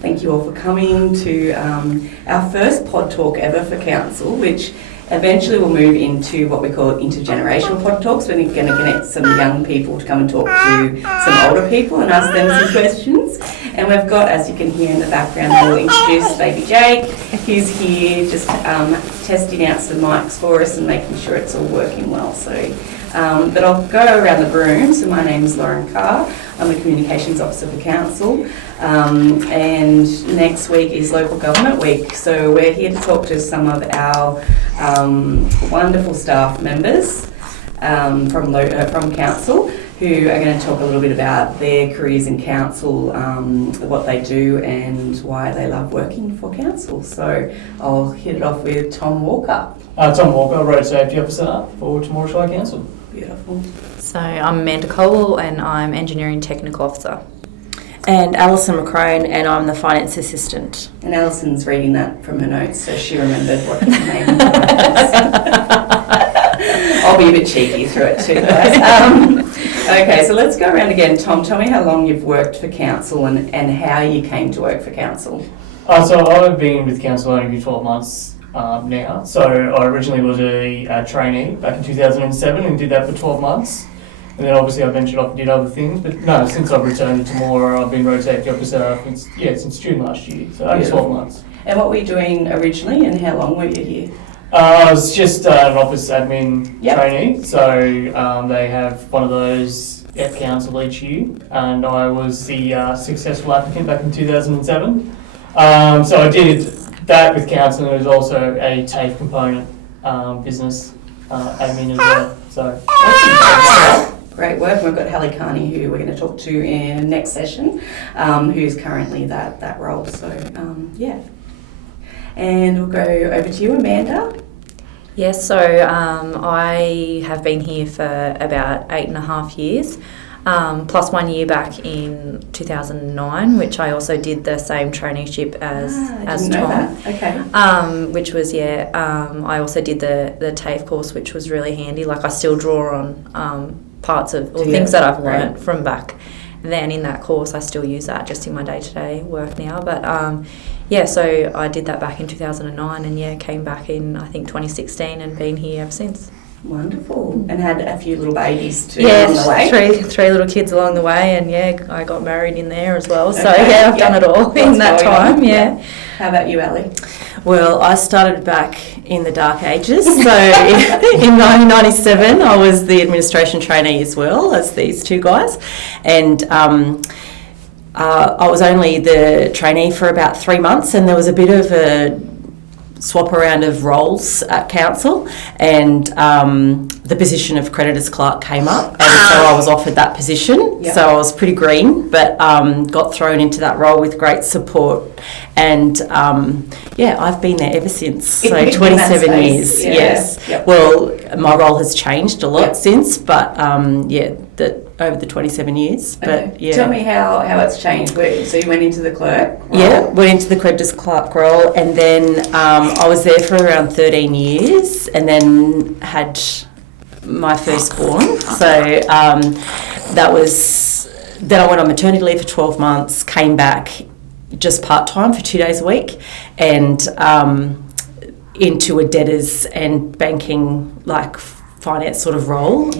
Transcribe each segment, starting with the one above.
Thank you all for coming to our first pod talk ever for council, which eventually will move into what we call intergenerational pod talks. We're going to connect some young people to come and talk to some older people and ask them some questions. And we've got, as you can hear in the background, we'll introduce baby Jake, who's here just testing out some mics for us and making sure it's all working well. So, but I'll go around the room. So my name is Lauren Carr. I'm a Communications Officer for Council. And next week is Local Government Week. So we're here to talk to some of our wonderful staff members from Council who are going to talk a little bit about their careers in Council, what they do and why they love working for Council. So I'll hit it off with Tom Walker. Tom Walker, Road Safety Officer for Temora Shire Council. Beautiful. So I'm Amanda Colwill and I'm Engineering Technical Officer. And Alison McCrone, and I'm the Finance Assistant. And Alison's reading that from her notes, so she remembered what her name was. I'll be a bit cheeky through it too, guys. Okay, so let's go around again. Tom, tell me how long you've worked for Council and how you came to work for Council. So I've been with Council only 12 months now. So I originally was a trainee back in 2007 and did that for 12 months. And then obviously I ventured off and did other things. But no, since I've returned to Temora, I've been Road Safety Officer since June last year. So only 12 months. And what were you doing originally and how long were you here? I was just an office admin trainee. So they have one of those at Council each year. And I was the successful applicant back in 2007. So I did that with Council, and it was also a TAFE component business admin as well. So great work. We've got Hallie Carney, who we're going to talk to in next session, who's currently that role. So, yeah. And we'll go over to you, Amanda. Yes, so I have been here for about 8.5 years, plus 1 year back in 2009, which I also did the same traineeship as Tom. That. Okay. Which was, I also did the TAFE course, which was really handy. Like I still draw on parts of or things that I've learnt from back then in that course. I still use that just in my day-to-day work now. But so I did that back in 2009 and came back in I think 2016 and been here ever since. Wonderful. And had a few little babies too along the way? Three little kids along the way, and I got married in there as well. So I've done it all in that time. Yeah. How about you, Ali? Well, I started back in the dark ages. So in 1997, I was the administration trainee as well as these two guys, and I was only the trainee for about 3 months, and there was a bit of a swap around of roles at Council, and the position of creditors clerk came up, and so I was offered that position. So I was pretty green, but got thrown into that role with great support, and I've been there ever since. So 27 years. Yes. Yep. Well, my role has changed a lot since, but over the 27 years. But tell me how it's changed. So you went into the clerk role? Yeah, went into the creditors clerk role, and then I was there for around 13 years, and then had my firstborn. So then I went on maternity leave for 12 months, came back just part-time for 2 days a week, and into a debtors and banking finance sort of role,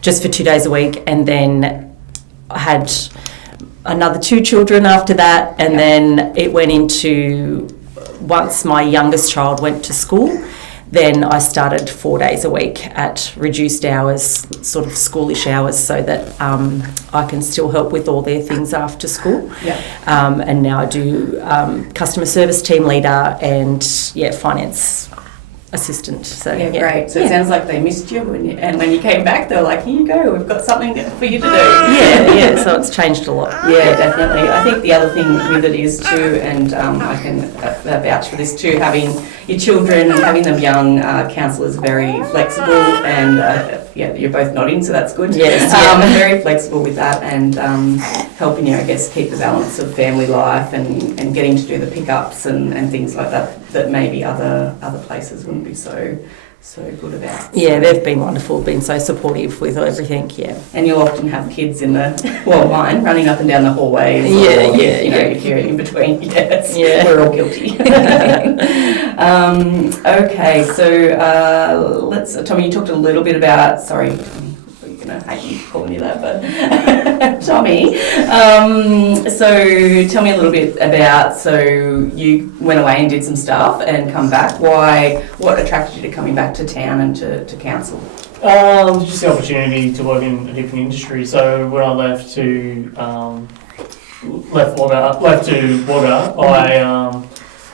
just for 2 days a week, and then I had another 2 children after that, and then it went into, once my youngest child went to school, then I started 4 days a week at reduced hours, sort of schoolish hours, so that I can still help with all their things after school. And now I do customer service team leader and finance assistant. So great. So it sounds like they missed you, and when you came back, they were like, "Here you go, we've got something for you to do." So it's changed a lot. Yeah, definitely. I think the other thing with it is too, and I can vouch for this too, having your children and having them young. Council is very flexible, and you're both nodding, so that's good. Yes. Very flexible with that, and helping you, I guess, keep the balance of family life and getting to do the pickups and things like that maybe other places wouldn't be so so good about. Yeah, they've been wonderful, been so supportive with everything, yeah. And you'll often have kids in mine, running up and down the hallways. If you're in between, yes, we're all guilty. Okay, so Tommy, you talked a little bit about, sorry, Tommy, going to hate me calling you that, but Tommy. So tell me a little bit about, so you went away and did some stuff and come back. What attracted you to coming back to town and to council? Just the opportunity to work in a different industry. So when I left to Wagga, I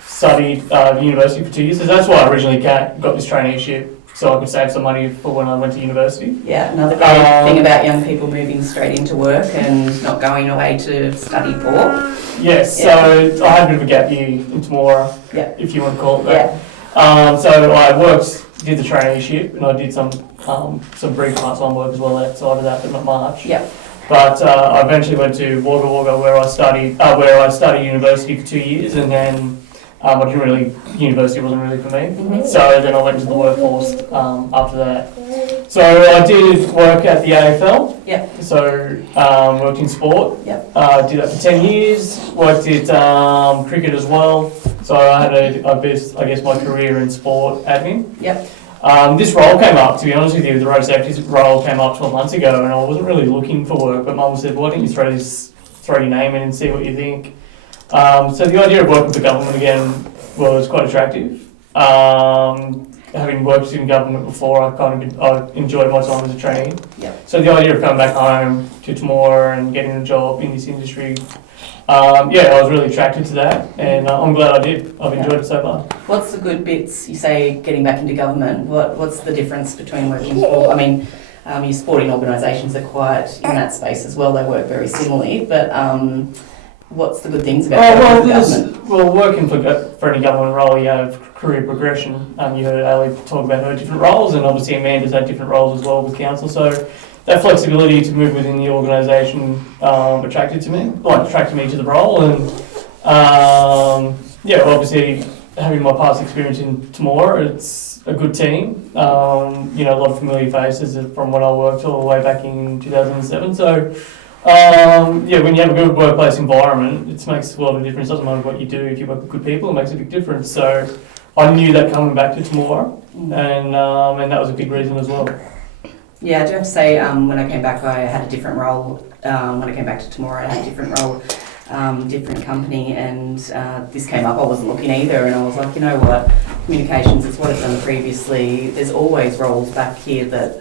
studied university for 2 years. So that's why I originally got this traineeship, so I could save some money for when I went to university. Yeah, another great thing about young people moving straight into work and not going away to study for. Yes, yeah. So I had a bit of a gap year in Temora, if you want to call it that. Yeah. So I did the traineeship, and I did some brief part-time work as well outside of that, but not much. Yeah. But I eventually went to Wagga where I studied university for 2 years, and then university wasn't really for me. Mm-hmm. So then I went into the workforce after that. So I did work at the AFL. Yeah. So worked in sport. Yeah. Did that for 10 years. Worked at cricket as well. So I had I guess my career in sport admin. Yep. This role came up, to be honest with you, the road safety role came up 12 months ago, and I wasn't really looking for work, but Mum said, why don't you throw your name in and see what you think. So the idea of working for government again was quite attractive. Having worked in government before, I enjoyed my time as a trainee. Yep. So the idea of coming back home to Temora and getting a job in this industry, I was really attracted to that, and I'm glad I did. I've enjoyed it so far. What's the good bits? You say getting back into government. What's the difference between working for? I mean, your sporting organisations are quite in that space as well. They work very similarly, but what's the good things about working for government? Well, working for any government role, you have career progression. You heard Ali talk about her different roles, and obviously Amanda's had different roles as well with council. So that flexibility to move within the organisation attracted me to the role, and obviously having my past experience in Temora, it's a good team. A lot of familiar faces from when I worked all the way back in 2007. So when you have a good workplace environment, it makes a lot of difference. It doesn't matter what you do, if you work with good people, it makes a big difference. So I knew that coming back to Temora, and that was a big reason as well. Yeah, I do have to say, when I came back, I had a different role. When I came back to Temora, I had a different role, different company, and this came up. I wasn't looking either, and I was like, you know what, communications is what I've done previously. There's always roles back here that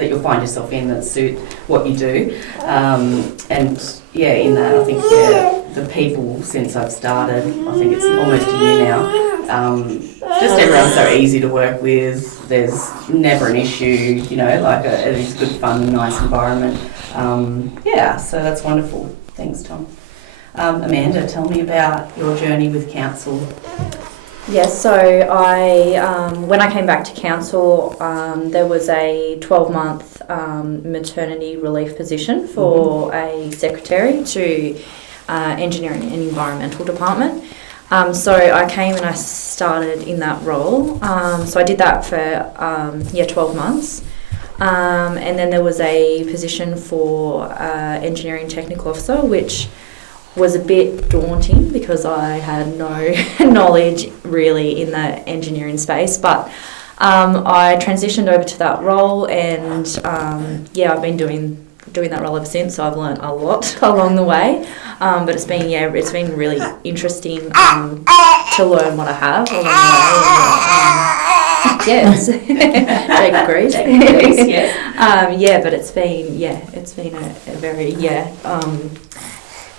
you'll find yourself in that suit what you do. In that, I think the people, since I've started, I think it's almost a year now, just everyone's so easy to work with. There's never an issue, it is good fun, nice environment. So that's wonderful. Thanks, Tom. Amanda, tell me about your journey with council. Yes, so when I came back to council, there was a 12-month maternity relief position for a secretary to engineering and environmental department. So I came and I started in that role. So I did that for 12 months. And then there was a position for engineering technical officer, which was a bit daunting because I had no knowledge really in the engineering space. But I transitioned over to that role, and I've been doing that role ever since. So I've learned a lot along the way. But it's been really interesting to learn what I have along the way. Yes, Jake agrees. But it's been a very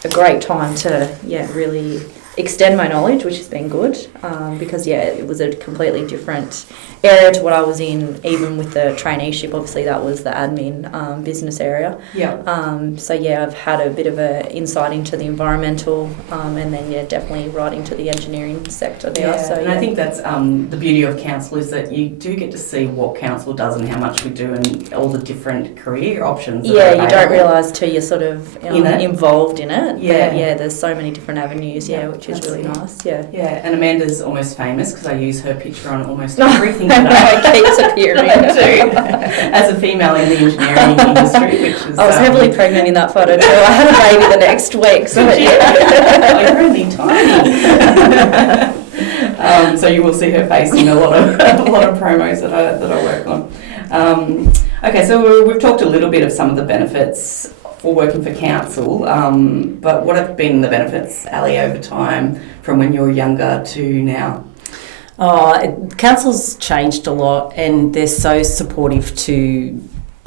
a great time to really extend my knowledge, which has been good, because it was a completely different area to what I was in, even with the traineeship. Obviously that was the admin business area. I've had a bit of a insight into the environmental, and then definitely right into the engineering sector there. I think that's the beauty of council, is that you do get to see what council does and how much we do, and all the different career options. You don't realise till you're sort of involved in it. But there's so many different avenues. Which which is really nice. Yeah. Yeah, and Amanda's almost famous because I use her picture on almost everything that it keeps appearing too. As a female in the engineering industry, which is... I was heavily pregnant in that photo too. I had a baby the next week. So you're only tiny. So you will see her face in a lot of promos that I work on. Okay, so we've talked a little bit of some of the benefits for working for council, but what have been the benefits, Ali, over time from when you were younger to now? Council's changed a lot, and they're so supportive to,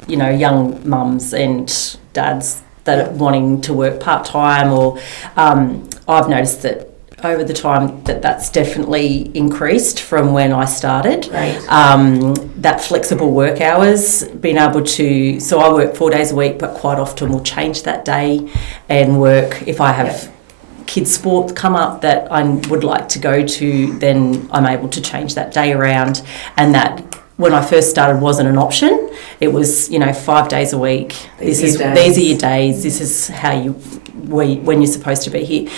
young mums and dads that are wanting to work part-time, or I've noticed that over the time that's definitely increased from when I started. Right. That flexible work hours, being able to, so I work 4 days a week, but quite often will change that day and work. If I have kids' sport come up that I would like to go to, then I'm able to change that day around. And that, when I first started, wasn't an option. It was, 5 days a week. These are your days. This is how when you're supposed to be here.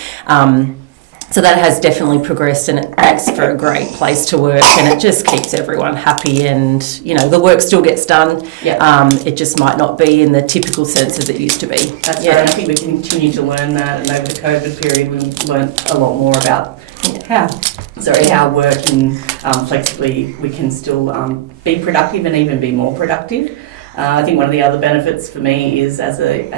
So that has definitely progressed, and it makes for a great place to work, and it just keeps everyone happy, and the work still gets done. It just might not be in the typical sense as it used to be. That's right. I think we continue to learn that, and over the COVID period we learnt a lot more about how working flexibly we can still be productive and even be more productive. I think one of the other benefits for me is as a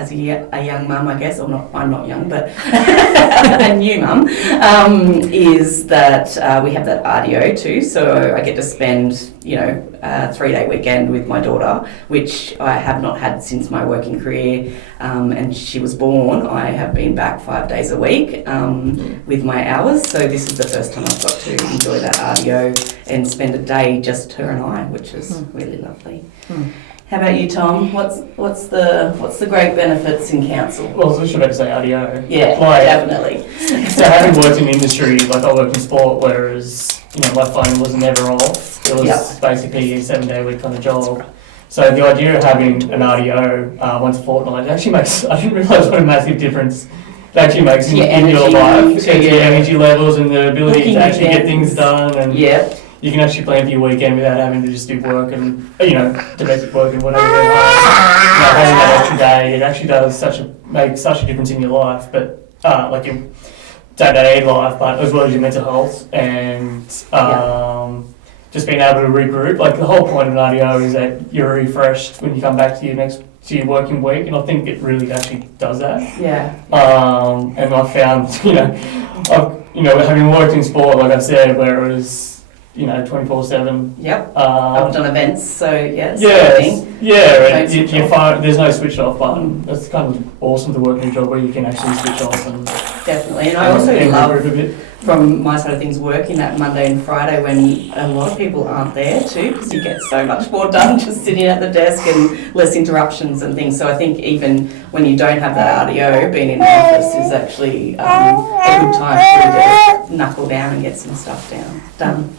young mum, I guess, I'm not young, but a new mum, is that we have that RDO too. So I get to spend, a 3-day weekend with my daughter, which I have not had since my working career. And she was born. I have been back 5 days a week with my hours. So this is the first time I've got to enjoy that RDO and spend a day just her and I, which is really lovely. How about you, Tom? What's the great benefits in council? Well, I was just about to say RDO. Yeah, definitely. So having worked in industry, I worked in sport, whereas my phone was never off. It was basically a 7-day week kind of job. Right. So the idea of having an RDO once a fortnight actually makes, I didn't realise what a massive difference it actually makes in your life. It's your energy levels and the ability to actually get things done. And you can actually plan for your weekend without having to just do work and, domestic work and whatever. Having that extra day, it actually does make such a difference in your life, but your day-to-day life, but as well as your mental health and just being able to regroup. The whole point of an RDO is that you're refreshed when you come back to your working week, and I think it really actually does that. Yeah. And I found, having worked in sport, like I said, where it was 24/7. Yep. I've done events, so yes. You find there's no switch off button. It's kind of awesome to work in a job where you can actually switch off and definitely. And I also love, from my side of things, working that Monday and Friday when a lot of people aren't there too, because you get so much more done just sitting at the desk and less interruptions and things. So I think even when you don't have that RDO, being in the office is actually a good time to knuckle down and get some stuff done.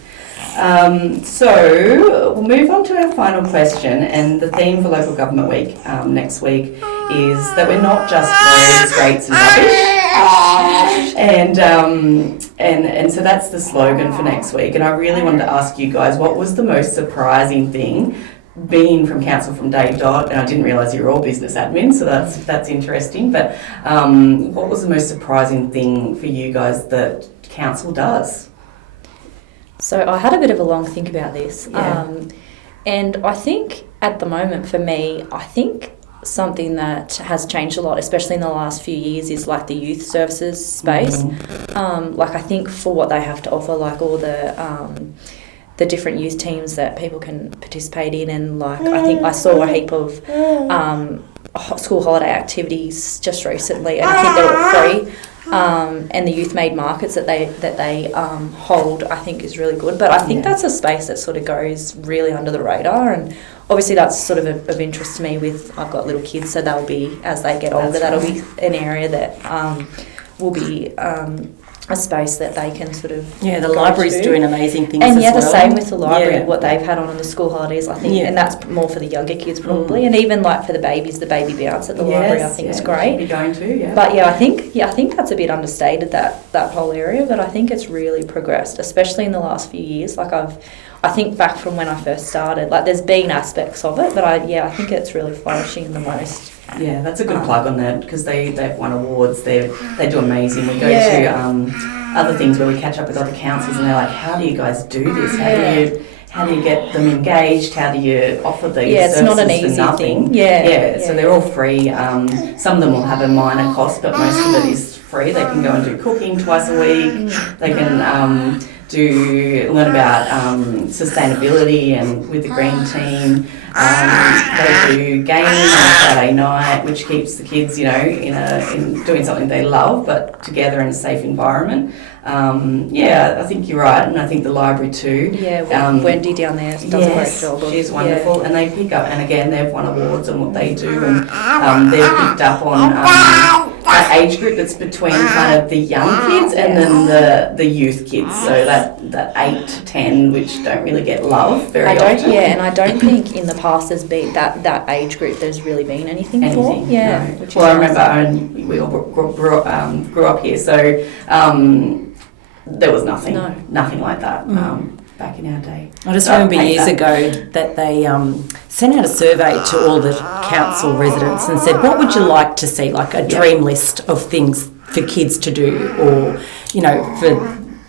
So we'll move on to our final question, and the theme for Local Government Week next week is that we're not just roads, rates and rubbish, and so that's the slogan for next week. And I really wanted to ask you guys, what was the most surprising thing being from council from day dot? And I didn't realise you were all business admin, so that's interesting. But what was the most surprising thing for you guys that council does? So I had a bit of a long think about this. And I think at the moment for me, I think something that has changed a lot, especially in the last few years, is the youth services space. I think for what they have to offer, all the different youth teams that people can participate in, and I think I saw a heap of school holiday activities just recently, and I think they're all free. And the youth made markets that they hold, I think, is really good. But I think that's a space that sort of goes really under the radar, and obviously that's sort of interest to me. I've got little kids, so they'll be, as they get older, that'll be an area that will be a space that they can sort of the go library's to. doing amazing things And as well. the same with the library, Yeah. what they've had on the school holidays, I think, and that's more for the younger kids probably, and even like for the babies, the baby bounce at the library, I think is great. Be going to, But I think that's a bit understated, that whole area, but I think it's really progressed, especially in the last few years. Like I think back from when I first started, like there's been aspects of it, but I think it's really flourishing the most. Yeah, that's a good plug on that, because they've won awards. They do amazing. We go to other things where we catch up with other councils, and they're like, "How do you guys do this? How do you get them engaged? How do you offer these services it's not an for easy nothing?" thing. So they're all free. Some of them will have a minor cost, but most of it is free. They can go and do cooking twice a week. They can learn about sustainability and with the green team. They do gaming on a Saturday night, which keeps the kids, in doing something they love, but together in a safe environment. I think you're right, and I think the library too. Yeah, Wendy down there does a great job. She's wonderful, and they pick up, and again, they've won awards on what they do, and they've picked up on that age group that's between kind of the young kids and then the youth kids, so that 8 to 10, which don't really get love very often. Yeah, and I don't think in the past there's been that age group there's really been anything for. Yeah. No. Well, I remember we all grew up here, so there was nothing like that back in our day. I just remember years ago that they sent out a survey to all the council residents and said, what would you like to see, like a dream list of things for kids to do, or,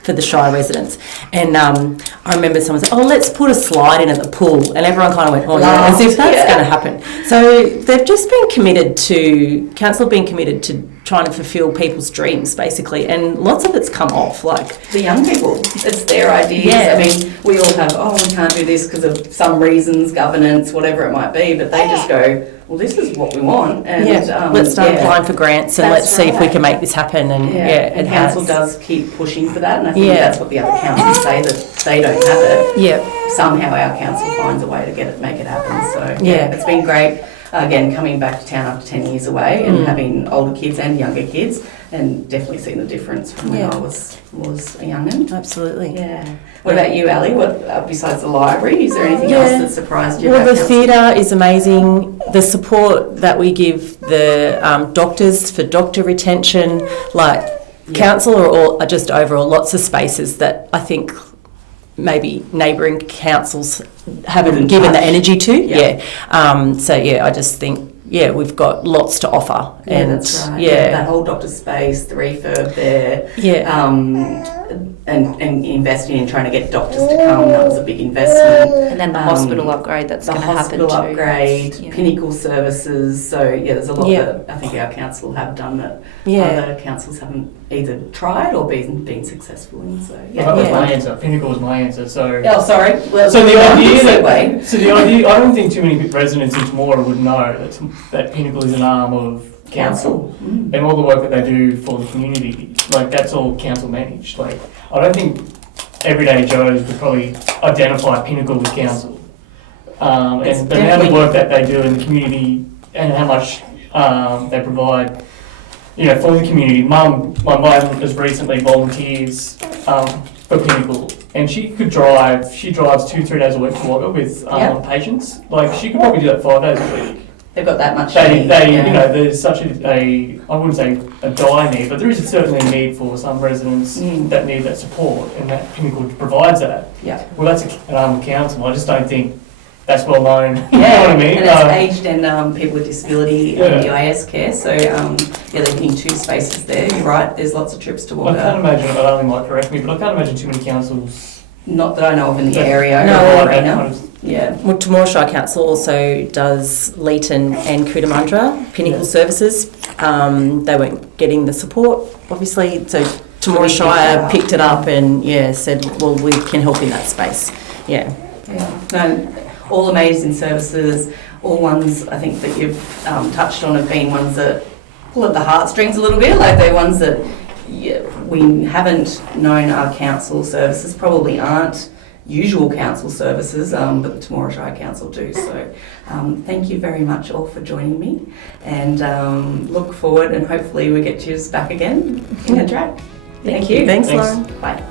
for the Shire residents. And I remember someone said, let's put a slide in at the pool. And everyone kind of went, as if that's going to happen. So they've just been committed to, council have been committed to trying to fulfil people's dreams, basically. And lots of it's come off, like... The young people, it's their ideas. Yeah. I mean, we all have, we can't do this because of some reasons, governance, whatever it might be, but they just go, well, this is what we want. And let's start applying for grants and let's see if we can make this happen. And and council does keep pushing for that, and I think that's what the other councils say, that they don't have it. Yeah. Somehow our council finds a way to make it happen. So it's been great. Again, coming back to town after 10 years away and having older kids and younger kids, and definitely seeing the difference from when I was a young'un. Absolutely. Yeah. What about you, Ali? What besides the library, is there anything else that surprised you? Well, the theatre is amazing. The support that we give the doctors for doctor retention, council are just overall lots of spaces that I think maybe neighbouring councils haven't given the energy to. I just think we've got lots to offer. And that's right. That whole doctor space, the refurb there. And investing in trying to get doctors to come, that was a big investment. And then the hospital upgrade that's going to happen too. The hospital upgrade, Pinnacle services. So there's a lot that I think our council have done that other councils haven't either tried or been successful in. So my answer. Pinnacle was my answer. So sorry. Well, so the idea I don't think too many residents in Temora would know that Pinnacle is an arm of council and all the work that they do for the community, that's all council managed. I don't think everyday Joes would probably identify Pinnacle with council, and the amount of work that they do in the community and how much they provide, for the community. My mum has recently volunteers for Pinnacle, and she drives 2-3 days a week to Wagga with patients. She could probably do that 5 days a week. They've got that much need. There's such I wouldn't say a dire need, but there is certainly a need for some residents that need that support, and that Pinnacle provides that. Yeah. Well, that's an arm of council. I just don't think that's well known. You know what I mean? And it's aged and people with disability and DIS care. So they're looking 2 spaces there. You're right. There's lots of trips to Wagga. I can't imagine. Ali might correct me, but I can't imagine too many councils. Not that I know of in the area. Well, Temora Shire Council also does Leeton and Cootamundra Pinnacle services. They weren't getting the support, obviously, so Temora Shire picked it up and said, well, we can help in that space. No, all amazing services. All ones I think that you've touched on have been ones that pull at the heartstrings a little bit. They're ones that we haven't known our council services, probably aren't usual council services, but the Temora Shire Council do. So thank you very much all for joining me, and look forward, and hopefully we get you back again in a track. Thank you. Thanks, Thanks. Lauren. Bye.